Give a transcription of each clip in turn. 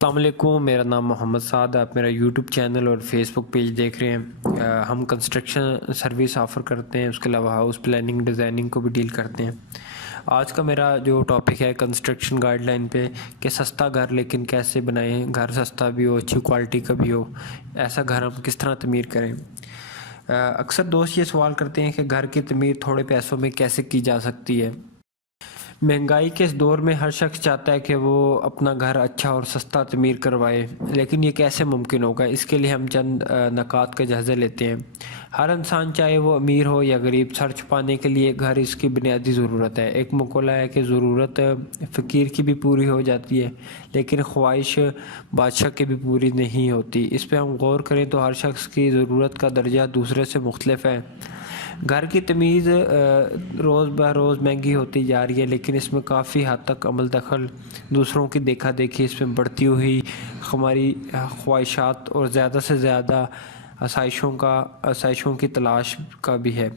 السلام علیکم، میرا نام محمد سعد، آپ میرا یوٹیوب چینل اور فیس بک پیج دیکھ رہے ہیں۔ ہم کنسٹرکشن سروس آفر کرتے ہیں، اس کے علاوہ ہاؤس پلاننگ ڈیزائننگ کو بھی ڈیل کرتے ہیں۔ آج کا میرا جو ٹاپک ہے کنسٹرکشن گائیڈ لائن پہ کہ سستا گھر لیکن کیسے بنائیں، گھر سستا بھی ہو، اچھی کوالٹی کا بھی ہو، ایسا گھر ہم کس طرح تعمیر کریں۔ اکثر دوست یہ سوال کرتے ہیں کہ گھر کی تعمیر تھوڑے پیسوں میں کیسے کی جا سکتی ہے۔ مہنگائی کے اس دور میں ہر شخص چاہتا ہے کہ وہ اپنا گھر اچھا اور سستا تعمیر کروائے، لیکن یہ کیسے ممکن ہوگا؟ اس کے لیے ہم چند نکات کا جائزہ لیتے ہیں۔ ہر انسان چاہے وہ امیر ہو یا غریب، سر چھپانے کے لیے گھر اس کی بنیادی ضرورت ہے۔ ایک مقولہ ہے کہ ضرورت فقیر کی بھی پوری ہو جاتی ہے، لیکن خواہش بادشاہ کی بھی پوری نہیں ہوتی۔ اس پہ ہم غور کریں تو ہر شخص کی ضرورت کا درجہ دوسرے سے مختلف ہے۔ گھر کی تعمیر روز بروز مہنگی ہوتی جا رہی ہے، لیکن اس میں کافی حد تک عمل دخل، دوسروں کی دیکھا دیکھی، اس میں بڑھتی ہوئی ہماری خواہشات اور زیادہ سے زیادہ آسائشوں کی تلاش کا بھی ہے۔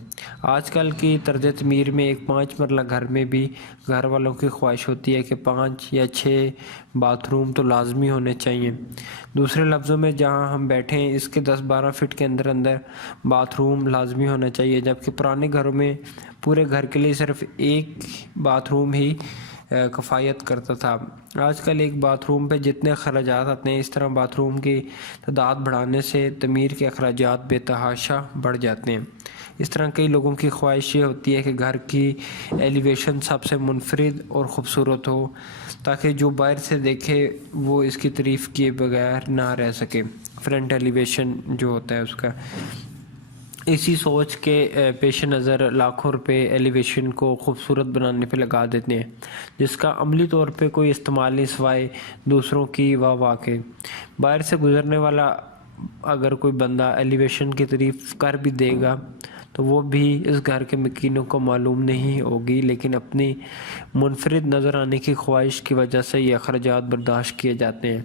آج کل کی طرز تعمیر میں ایک 5 مرلہ گھر میں بھی گھر والوں کی خواہش ہوتی ہے کہ 5 یا 6 باتھ روم تو لازمی ہونے چاہیے۔ دوسرے لفظوں میں جہاں ہم بیٹھے ہیں اس کے 10-12 فٹ کے اندر باتھ روم لازمی ہونا چاہیے، جبکہ پرانے گھروں میں پورے گھر کے لیے صرف ایک باتھ روم ہی کفایت کرتا تھا۔ آج کل ایک باتھ روم پہ جتنے اخراجات آتے ہیں، اس طرح باتھ روم کی تعداد بڑھانے سے تعمیر کے اخراجات بے تحاشا بڑھ جاتے ہیں۔ اس طرح کئی لوگوں کی خواہش یہ ہوتی ہے کہ گھر کی ایلیویشن سب سے منفرد اور خوبصورت ہو، تاکہ جو باہر سے دیکھے وہ اس کی تعریف کیے بغیر نہ رہ سکے۔ فرنٹ ایلیویشن جو ہوتا ہے اس کا، اسی سوچ کے پیش نظر لاکھوں روپے ایلیویشن کو خوبصورت بنانے پہ لگا دیتے ہیں، جس کا عملی طور پہ کوئی استعمال نہیں سوائے دوسروں کی واہ کے۔ باہر سے گزرنے والا اگر کوئی بندہ ایلیویشن کی تعریف کر بھی دے گا تو وہ بھی اس گھر کے مکینوں کو معلوم نہیں ہوگی، لیکن اپنی منفرد نظر آنے کی خواہش کی وجہ سے یہ اخراجات برداشت کیے جاتے ہیں۔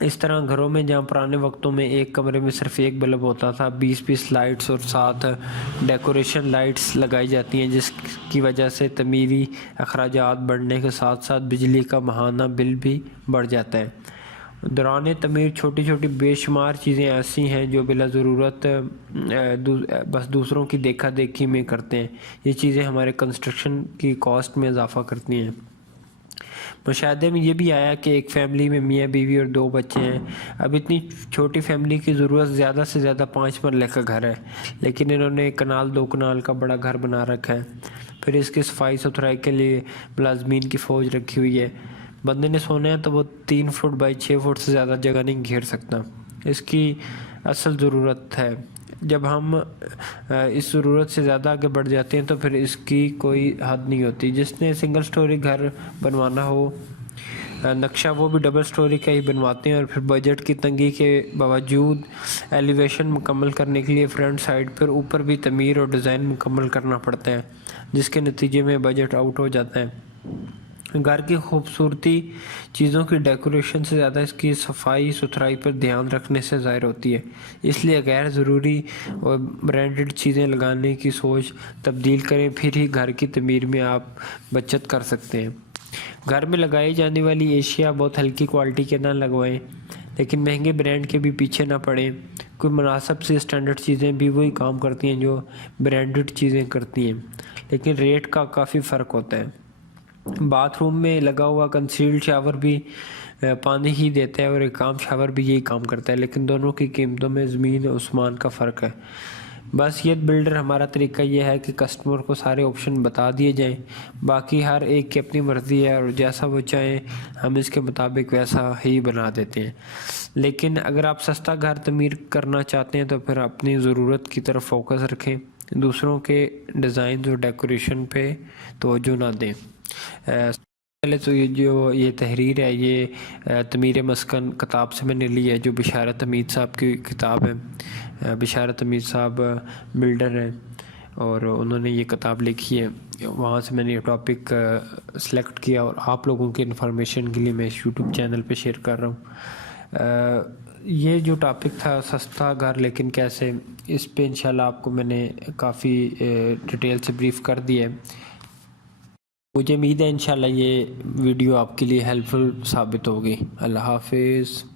اس طرح گھروں میں جہاں پرانے وقتوں میں ایک کمرے میں صرف ایک بلب ہوتا تھا، 20 لائٹس اور 7 ڈیکوریشن لائٹس لگائی جاتی ہیں، جس کی وجہ سے تعمیری اخراجات بڑھنے کے ساتھ ساتھ بجلی کا ماہانہ بل بھی بڑھ جاتا ہے۔ دوران تعمیر چھوٹی چھوٹی بے شمار چیزیں ایسی ہیں جو بلا ضرورت بس دوسروں کی دیکھا دیکھی میں کرتے ہیں۔ یہ چیزیں ہمارے کنسٹرکشن کی کاسٹ میں اضافہ کرتی ہیں۔ مشاہدے میں یہ بھی آیا کہ ایک فیملی میں میاں بیوی اور 2 بچے ہیں۔ اب اتنی چھوٹی فیملی کی ضرورت زیادہ سے زیادہ 5 مرلے کا گھر ہے، لیکن انہوں نے 1 کنال 2 کنال کا بڑا گھر بنا رکھا ہے۔ پھر اس کی صفائی ستھرائی کے لیے ملازمین کی فوج رکھی ہوئی ہے۔ بندے نے سونا ہے تو وہ 3 فٹ بائی 6 فٹ سے زیادہ جگہ نہیں گھیر سکتا۔ اس کی اصل ضرورت ہے۔ جب ہم اس ضرورت سے زیادہ آگے بڑھ جاتے ہیں تو پھر اس کی کوئی حد نہیں ہوتی۔ جس نے سنگل سٹوری گھر بنوانا ہو نقشہ، وہ بھی ڈبل سٹوری کا ہی بنواتے ہیں، اور پھر بجٹ کی تنگی کے باوجود ایلیویشن مکمل کرنے کے لیے فرنٹ سائڈ پر اوپر بھی تعمیر اور ڈیزائن مکمل کرنا پڑتا ہے، جس کے نتیجے میں بجٹ آؤٹ ہو جاتا ہے۔ گھر کی خوبصورتی چیزوں کی ڈیکوریشن سے زیادہ اس کی صفائی ستھرائی پر دھیان رکھنے سے ظاہر ہوتی ہے۔ اس لیے غیر ضروری اور برانڈڈ چیزیں لگانے کی سوچ تبدیل کریں، پھر ہی گھر کی تعمیر میں آپ بچت کر سکتے ہیں۔ گھر میں لگائی جانے والی اشیاء بہت ہلکی کوالٹی کے نہ لگوائیں، لیکن مہنگے برانڈ کے بھی پیچھے نہ پڑیں۔ کوئی مناسب سے اسٹینڈرڈ چیزیں بھی وہی کام کرتی ہیں جو برانڈڈ چیزیں کرتی ہیں، لیکن ریٹ کا کافی فرق ہوتا ہے۔ باتھ روم میں لگا ہوا کنسیلڈ شاور بھی پانی ہی دیتا ہے اور ایک عام شاور بھی یہی کام کرتا ہے، لیکن دونوں کی قیمتوں میں زمین و آسمان کا فرق ہے۔ بس یہ بلڈر ہمارا طریقہ یہ ہے کہ کسٹمر کو سارے آپشن بتا دیے جائیں، باقی ہر ایک کی اپنی مرضی ہے اور جیسا وہ چاہیں ہم اس کے مطابق ویسا ہی بنا دیتے ہیں۔ لیکن اگر آپ سستا گھر تعمیر کرنا چاہتے ہیں تو پھر اپنی ضرورت کی طرف فوکس رکھیں، دوسروں کے ڈیزائنز اور ڈیکوریشن پہ توجہ نہ دیں۔ پہلے تو یہ تحریر ہے، یہ تعمیر مسکن کتاب سے میں نے لی ہے، جو بشارت حمید صاحب کی کتاب ہے۔ بشارت حمید صاحب بلڈر ہیں اور انہوں نے یہ کتاب لکھی ہے، وہاں سے میں نے یہ ٹاپک سلیکٹ کیا اور آپ لوگوں کی انفارمیشن کے لیے میں اس یوٹیوب چینل پہ شیئر کر رہا ہوں۔ یہ جو ٹاپک تھا سستا گھر لیکن کیسے، اس پہ انشاءاللہ آپ کو میں نے کافی ڈیٹیل سے بریف کر دیا ہے۔ مجھے امید ہے انشاءاللہ یہ ویڈیو آپ کے لیے ہیلپ فل ثابت ہوگی۔ اللہ حافظ۔